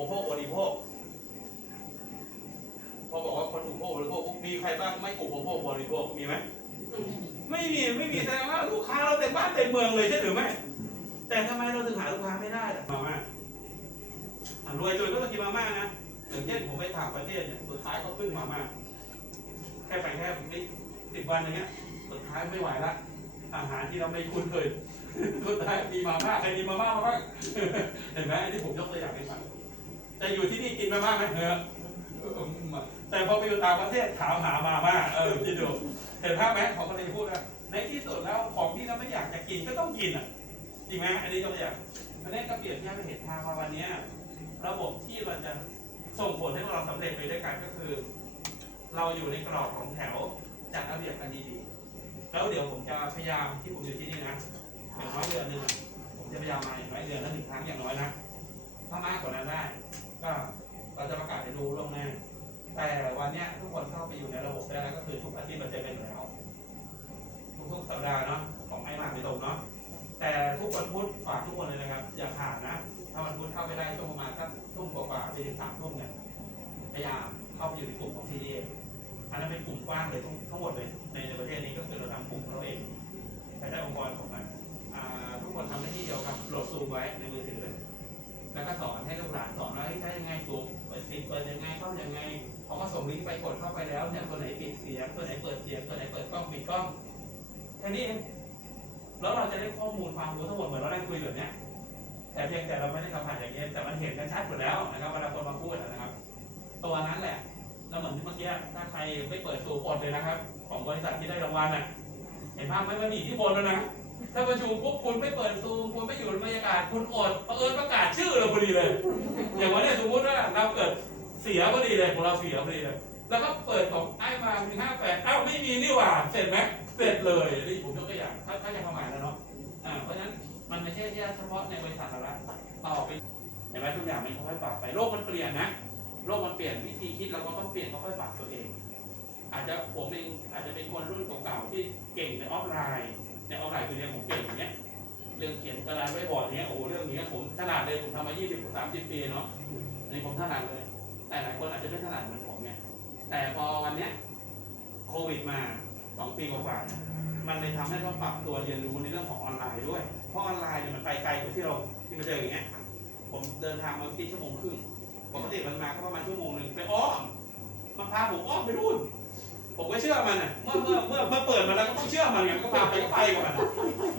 อุปโภคบริโภคพอบอกว่าคนอุปโภคบริโภคมีใครบ้างไม่อุปโภคบริโภคมีไหมไม่มีไม่มีแสดงว่าลูกค้าเราเต็มบ้านเต็มเมืองเลยใช่หรือไม่แต่ทำไมเราถึงหาลูกค้าไม่ได้ล่ะมาม่ารวยจนก็ต้องกินมาม่านะอย่างเช่นผมไปต่างประเทศเนี่ยสุดท้ายเขาพึ่งมาม่าแค่ไปแค่ไม่สิบวันอย่างเงี้ยสุดท้ายไม่ไหวละอาหารที่เราไม่คุ้นเคยสุดท้ายมีมาม่าใครมีมาม่ามาบ้างเห็นไหมอันนี้ผมยกตัวอย่างให้ฟัง แต่อยู่ที่นี่กินมาม่าไหมเออแต่พอไปอยู่ต่างประเทศถามหามาม่าเออคิดดูเห็นภาพไหมผมก็เลยพูดว่าในที่สุดแล้วของที่เราไม่อยากจะกินก็ต้องกินอะจริงไหมอันนี้ตัวอย่างอันนี้ก็เปรียบเทียบให้เห็นทางว่าวันนี้ระบบที่มันจะส่งผลให้เราสำเร็จไปด้วยกันก็คือ เราอยู่ในกรอบของแถวจัดระเบียบกันดีๆแล้วเดี๋ยวผมจะพยายามที่ผมอยู่ที่นี่นะอย่างน้อยเดือนหนึ่งผมจะพยายามมาอย่างน้อยเดือนละหนึ่งครั้งอย่างน้อยนะถ้ามา ได้ช่วงประมาณสักทุ่มกว่าๆไปถึงสามทุ่มเนี่ยพยายามเข้าไปอยู่ในกลุ่มของ CDA อันนั้นเป็นกลุ่มกว้างเลยทั้งทั้งหมดเลยในในประเทศนี้ก็คือเราทำกลุ่มของเราเองแต่ได้องค์กรของมันทุกคนทำหน้าที่เดียวกับโหลดซูมไว้ในมือถือ แล้วก็สอนให้ลูกหลานสอนว่าใช้ยังไงซูมเปิดปิดเปิดยังไงเข้ายังไงพอเขาส่งลิงก์ไปกดเข้าไปแล้วเนี่ยตัวไหนปิดเสียงตัวไหนเปิดเสียงตัวไหนเปิดกล้องปิดกล้องแค่นี้เองแล้วเราจะได้ข้อมูลความรู้ทั้งหมดเหมือนเราได้คุยแบบเนี้ย แต่เพียงแต่เราไม่ได้สัมผัสอย่างนี้แต่มันเห็นกันชัดหมดแล้วนะครับเวลาคนมาพูดนะครับ ตัวนั้นแหละแล้วเหมือนที่เมื่อกี้ถ้าใครไม่เปิดสูอดเลยนะครับ ของบริษัทที่ได้รางวัลน่ะ เห็นภาพไหมมันมีทธิพลแล้วนะถ้าประชุมปุ๊บคุณไม่เปิดซูมคุณไม่อยู่ในบรรยากาศคุณอดประเอิญประกาศชื่อเราพอดีเลย อย่างวันนี้สมมติว่าเราเกิดเสียพอดีเลยของเราเสียพอดีเลยแล้วก็เปิดของไอ้มาหนึ่งห้าแปดอ้าวไม่มีนี่หว่าเสร็จไหมเสร็จเลยนี่ผมยกตัวอย่างถ้าถ้าจะเข้ามาแล้น มันไม่ใช่แค่เฉพาะในบริษัทเราละต่อไปเห็นไหมทุกอย่างมันค่อยๆปรับไปโลกมันเปลี่ยนนะโลกมันเปลี่ยนวิธีคิดเราก็ต้องเปลี่ยนค่อยๆปรับตัวเอง อาจจะผมเองอาจจะเป็นคนรุ่นเก่าๆที่เก่งในออฟไลน์ในออนไลน์คือเรียนผมเก่งอย่างเงี้ยเรื่องเขียนกระดานไว้บอร์ดเนี้ยโอ้โหเรื่องนี้ผมถนัดเลยผมทำมา 20 30 ปีเนาะอันนี้ผมถนัดเลย แต่หลายคนอาจจะไม่ถนัดเหมือนผมไงแต่พอวันเนี้ยโควิดมา 2 ปีกว่าๆมันเลยทำให้เราปรับตัวเรียนรู้ในเรื่องของออนไลน์ด้วย เพราะออนไลน์เนี่ยมันไปไกลกว่าที่เราที่มาเจออย่างเงี้ย ผมเดินทางมาที่ชั่วโมงครึ่งปกติมันมาก็ประมาณชั่วโมงหนึ่งไปอ้อมมันพาผมอ้อมไปนู่นผมก็เชื่อมันอะ เมื่อเมื่อเมื่อเมื่อเปิดมาแล้วก็ต้องเชื่อมันไงก็พาไปก็ไปก่อนอะ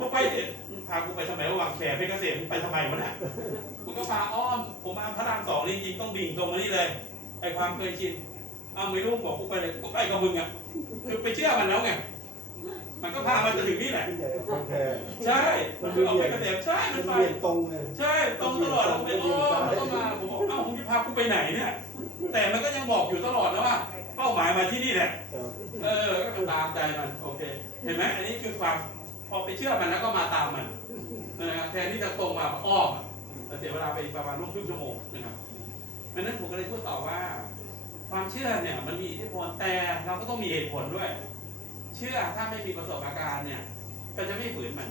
ก็ไปเสร็จพากูไปทำไมวางแขนไปเกษตรมึงไปทำไมวะเนี่ยกูก็พาอ้อม ผมมาพระรามสองจริงๆต้องดิ่งตรงมานี่เลยไอความเคยชินเอาไม่รู้บอกกูไปเลยกูไปกับมึงอะคือไปเชื่อมันแล้วไง มันก็พามันจะถึงนี่แหละที่ใหญ่กับคนแพ้ใช่ มันคือเอาไปเกษตรใช่ มัมันนไป เรียนตรงเลยใช่ ตรงตลอดเราไปอ้อมแล้วก็มาผมบอกเอ้ามึงจะพากูไปไหนเนี่ย แต่มันก็ยังบอกอยู่ตลอดแล้วว่า เป้าหมายมาที่นี่แหละเออ ก็ตามใจมันโอเค เห็นไหมอันนี้คือความพอไปเชื่อมันแล้วก็มาตามมันนะครับแทนที่จะตรงมาอ้อมอะเสียเวลาไปประมาณร่วมครึ่งชั่วโมงนะครับดังนั้นผมก็เลยพูดต่อว่า ความเชื่อเนี่ยมันมีอิทธิพลแต่เราก็ต้องมีเหตุผลด้วย เชื่อถ้าไม่มีประสบการณ์เนี่ยก็จะไม่ฝืนมัน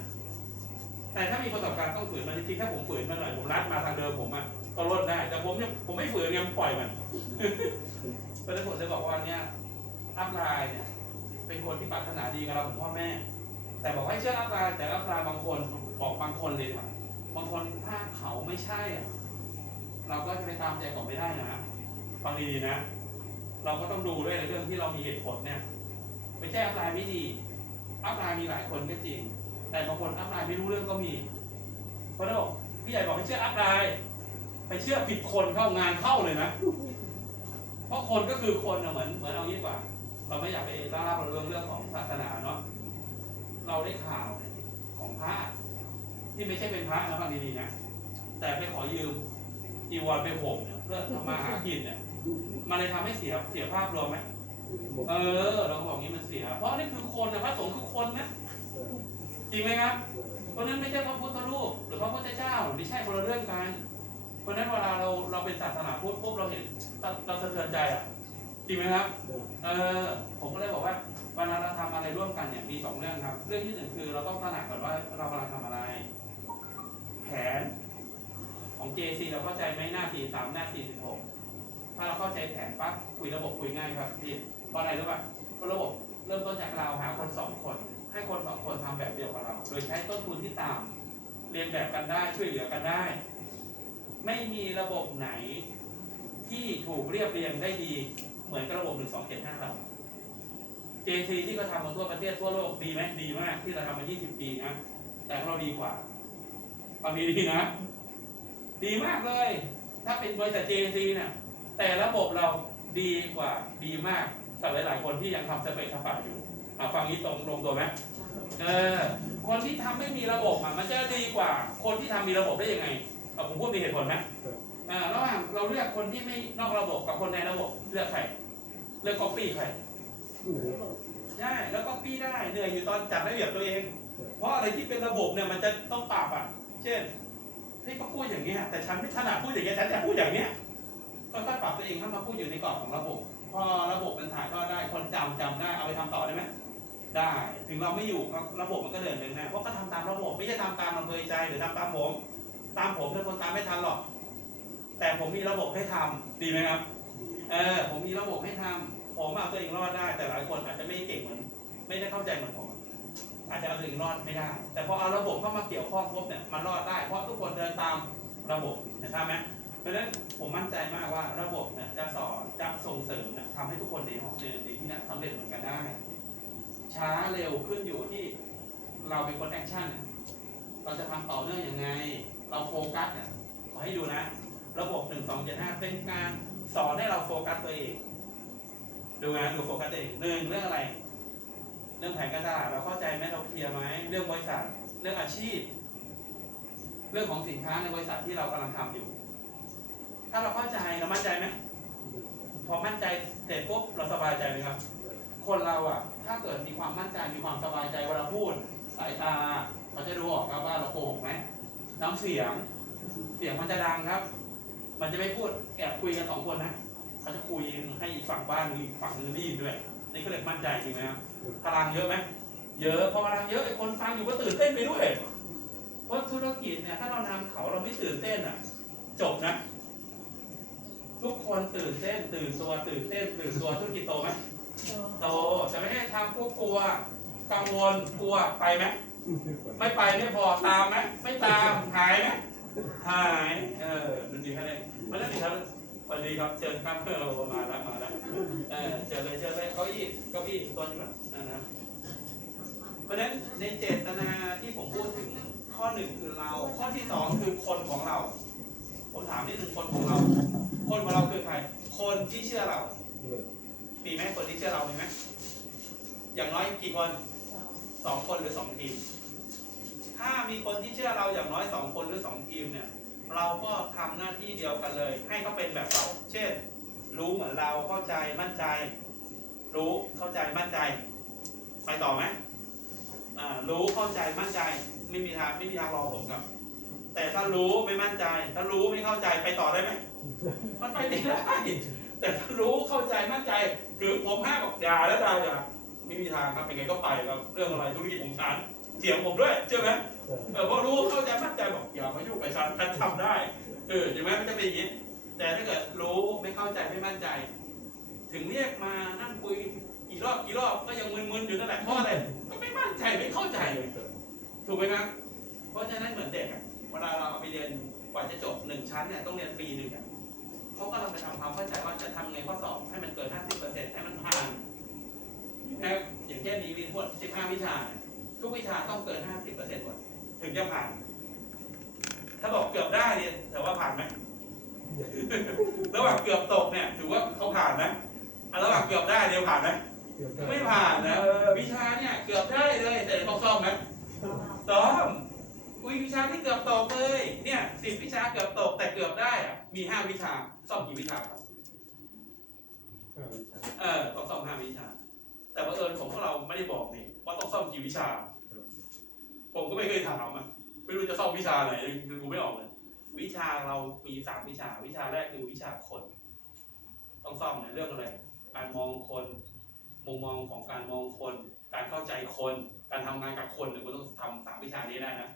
แต่ถ้ามีประสบการณ์ต้องฝืนมันจริงๆถ้าผมฝืนมันหน่อยผมรัดมาทางเดิมผมอะก็ลดได้ แต่ผมเนี่ยผมไม่ฝืนไงผมปล่อยมันก็เลยผมจะบอกว่าเนี่ยอัพไลน์เนี่ย เป็นคนที่ปรารถนาดีกับเราเหมือนพ่อแม่ แต่บอกให้เชื่ออัพไลน์แต่อัพไลน์บางคนบอกบางคนเลยว่าบางคนถ้าเขาไม่ใช่อะเราก็จะไปตามใจเขาไม่ได้นะฟังดีๆนะ เราก็ต้องดูด้วยในเรื่องที่เรามีเหตุผลเนี่ย ไม่ใช่อัพไลน์ไม่ดีอัพไลน์มีหลายคนก็จริง แต่บางคนอัพไลน์ไม่รู้เรื่องก็มีเพราะนั้นบอกพี่ใหญ่บอกให้เชื่ออัพไลน์ไปเชื่อผิดคนเข้างานเข้าเลยนะ เพราะคนก็คือคนอะเหมือนเหมือนเอางี้ดีกว่า เราไม่อยากไปล่าเรื่องเรื่องของศาสนาเนาะเราได้ข่าวของพระที่ไม่ใช่เป็นพระนะฟังดีๆนะ แต่ไปขอยืมจีวรไปห่มเนี่ยเพื่อทำมาหากินเนี่ยมันเลยทำให้เสียเสียภาพรวมไหม เออ เราก็บอกงี้มันเสีย เพราะนี่คือคนนะพระสงฆ์คือคนนะจริงไหมครับ เพราะนั้นไม่ใช่พระพุทธรูปหรือพระพุทธเจ้าไม่ใช่คนละเรื่องกัน เพราะนั้นเวลาเราเราเป็นศาสนาพุทธปุ๊บเราเห็นเราสะเทือนใจอะจริงไหมครับ เออผมก็เลยบอกว่าเวลาเราทำอะไรร่วมกันเนี่ยมีสองเรื่องครับ เรื่องที่หนึ่งคือเราต้องตระหนักก่อนว่าเรากำลังทำอะไรแผนของ JC เราเข้าใจไหมหน้า 43 หน้า 46 ถ้าเราเข้าใจแผนปั๊บคุยระบบคุยง่ายครับพี่ เพราะอะไรรู้ป่ะเพราะระบบเริ่มต้นจากเราหาคนสองคน ให้คนสองคนทำแบบเดียวกับเรา โดยใช้ต้นทุนที่ต่ำเรียนแบบกันได้ช่วยเหลือกันได้ ไม่มีระบบไหนที่ถูกเรียบเรียงได้ดีเหมือนกับระบบ1275เจ็ดห้าเรา JC ที่เขาทำมาทั่วประเทศทั่วโลกดีไหมดีมากที่เราทำมา 20 ปีนะแต่เราดีกว่าความดีดีนะ ดีมากเลย ถ้าเป็นบริษัท JC เนี่ยแต่ระบบเราดีกว่าดีมาก กับหลายๆคนที่ยังทำสเปซสปาอยู่อะฟังนี้ตรงลงตัวไหมเออคนที่ทำไม่มีระบบอะมันจะดีกว่าคนที่ทำมีระบบได้ยังไงเอาผมพูดมีเหตุผลไหมอ่าระหว่างเราเลือกคนที่ไม่นอกระบบกับคนในระบบเลือกใครเลือกก๊อปปี้ใครใช่แล้วก็ปี้ได้เหนื่อยอยู่ตอนจัดระเบียบตัวเอง เพราะอะไรที่เป็นระบบเนี่ยมันจะต้องปรับอะ เช่นพี่ก็พูดอย่างเงี้ยแต่ฉันไม่ถนัดพูดอย่างเงี้ยฉันจะพูดอย่างเนี้ยก็ต้องปรับตัวเองให้มาพูดอยู่ในกรอบของระบบ พอระบบมันถ่ายทอดได้คนจำจำได้เอาไปทำต่อได้ไหมได้ ถึงเราไม่อยู่ระบบมันก็เดินเดินหน้าเพราะก็ทำตามระบบไม่ใช่ทำตามอำเภอใจหรือทำตามผม ตามผมเป็นคนตามไม่ทันหรอก แต่ผมมีระบบให้ทำดีไหมครับเออผมมีระบบให้ทำผมเอาตัวเองรอดได้ แต่หลายคนอาจจะไม่เก่งเหมือน ไม่ได้เข้าใจเหมือนผมอาจจะเอาตัวเองรอดไม่ได้ แต่พอเอาระบบเข้ามาเกี่ยวข้องครบเนี่ยมันรอดได้เพราะทุกคนเดินตามระบบนะครับไหม ราะฉะนั้นผมมั่นใจมากว่าระบบเนี่ยจะสอนจะส่งเสริมนะทำให้ทุกคนในห้องในในที่นี้นสำเร็จเหมือนกันได้ ช้าเร็วขึ้นอยู่ที่เราเป็นคนแอคชั่น เราจะทำต่อเนื่องยังไง เราโฟกัสเนี่ยขอให้ดูนะ ระบบหนึ่งสองเจ็ดห้าเป็นการสอนให้เราโฟกัสตัวเอง ดูนะดูโฟกัสตัวเองหนึ่งเรื่องอะไร เรื่องแผนการตลาดเราเข้าใจไหมเราเคลียร์ไหมเรื่องบริษัท เรื่องอาชีพ เรื่องของสินค้าในบริษัทที่เรากำลังทำอยู่ ถ้าเราเข้าใจเรามั่นใจไหมพอมั่นใจเสร็จปุ๊บเราสบายใจไหมครับ คนเราอะ ถ้าเกิดมีความมั่นใจมีความสบายใจเวลาพูด สายตาเขาจะดูออกครับว่าเราโกหกไหมน้ำเสียง เสียงมันจะดังครับ มันจะไม่พูดแอบคุยกันสองคนนะเขาจะคุยให้อีกฝั่งบ้านอีกฝั่งนึงได้ยินด้วยนี่ก็เลยมั่นใจจริงไหมครับพลังเยอะไหมเยอะพอพลังเยอะไอ้คนฟังอยู่ก็ตื่นเต้นไปด้วยเพราะธุรกิจเนี่ยถ้าเราทำเขาเราไม่ตื่นเต้นอะ จบนะ ทุกคนตื่นเต้นตื่นตัวตื่นเต้นตื่นตัวธุรกิจโตไหมโตจะไม่ให้ทำพวกกลัวกังวลกลัวไปไหมไม่ไปไม่พอตามไหมไม่ตามหายไหมหายเออมันดีแค่ไหนมันนั่นดีครับสวัสดีครับเชิญครับเพื่อนเรามาแล้วมาแล้วเออเชิญเลยเชิญเลยเก้าอี้เก้าอี้ตัวนี้แบบนั่นนะครับเพราะฉะนั้นในเจตนาที่ผมพูดถึงข้อหนึ่งคือเรา ข้อที่สองคือคนของเรา ผมถามนิดนึงคนของเรา คนของเราคือใคร คนที่เชื่อเรา มีไหมคนที่เชื่อเรามีไหมอย่างน้อยกี่คนสองคนหรือสองทีม ถ้ามีคนที่เชื่อเราอย่างน้อยสองคนหรือสองทีมเนี่ย เราก็ทำหน้าที่เดียวกันเลย ให้เขาเป็นแบบเรา เช่น รู้เหมือนเราเข้าใจมั่นใจ รู้เข้าใจมั่นใจ ไปต่อไหมอ่ารู้เข้าใจมั่นใจ ไม่มีทางไม่มีทางรอผมครับ แต่ถ้ารู้ไม่มั่นใจ ถ้ารู้ไม่เข้าใจไปต่อได้ไหมมันไปไม่ได้แต่ถ้ารู้เข้าใจมั่นใจ คือผมห้ามบอกอย่าแล้วดาอย่าไม่มีทางครับยังไงก็ไปครับเรื่องอะไรธุรกิจของฉันเสียงผมด้วยเชื่อไหมเออเพราะรู้เข้าใจมั่นใจบอกอย่ามายุ่งกับฉันฉันทำได้เออใช่ไหมมันจะเป็นอย่างนี้ แต่ถ้าเกิดรู้ไม่เข้าใจไม่มั่นใจ ถึงเรียกมานั่งคุยกี่รอบกี่รอบก็ยังมึนๆอยู่นั่นแหละเพราะอะไรก็ไม่มั่นใจไม่เข้าใจถูกไหมครับเพราะฉะนั้นเหมือนเด็กอะ เวลาเราเอาไปเรียนกว่าจะจบหนึ่งชั้นเนี่ยต้องเรียนปีหนึ่งอะเขาก็เราไปทำความเข้าใจว่าจะทำไงข้อสอบให้มันเกิน 50%ให้มันผ่านนะครับอย่างเช่นนี้เรียนพวก15 วิชาเนี่ยทุกวิชาต้องเกิน 50%ก่อนถึงจะผ่าน ถ้าบอกเกือบได้เนี่ยถือว่าผ่านไหมระหว่างเกือบตกเนี่ยถือว่าเขาผ่านนะอะระหว่างเกือบได้เดียวผ่านไหมไม่ผ่านนะเออวิชาเนี่ยเกือบได้เลยแต่ต้องซ่อมไหมซ่อมอุ้ยวิชาที่เกือบตกเลยเนี่ยสิบวิชาเกือบตกแต่เกือบได้อะมีห้าวิชาซ่อมกี่วิชาครับเออต้องซ่อมห้าวิชา แต่บังเอิญของพวกเราไม่ได้บอกนี่ว่าต้องซ่อมกี่วิชา ผมก็ไม่เคยถามอะไม่รู้จะซ่อมวิชาไหนกูไม่ออกเลยวิชาเรามีสามวิชา วิชาแรกคือวิชาคน ต้องซ่อมในเรื่องอะไร การมองคนมุมมองของการมองคน การเข้าใจคน การทำงานกับคนเนี่ยคุณต้องทำสามวิชานี้ได้นะ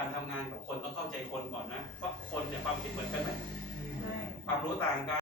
กการทำงานกับคนต้องเข้าใจคนก่อนนะเพราะคนเนี่ยความคิดเหมือนกันไหมใช่ความรู้ต่างกัน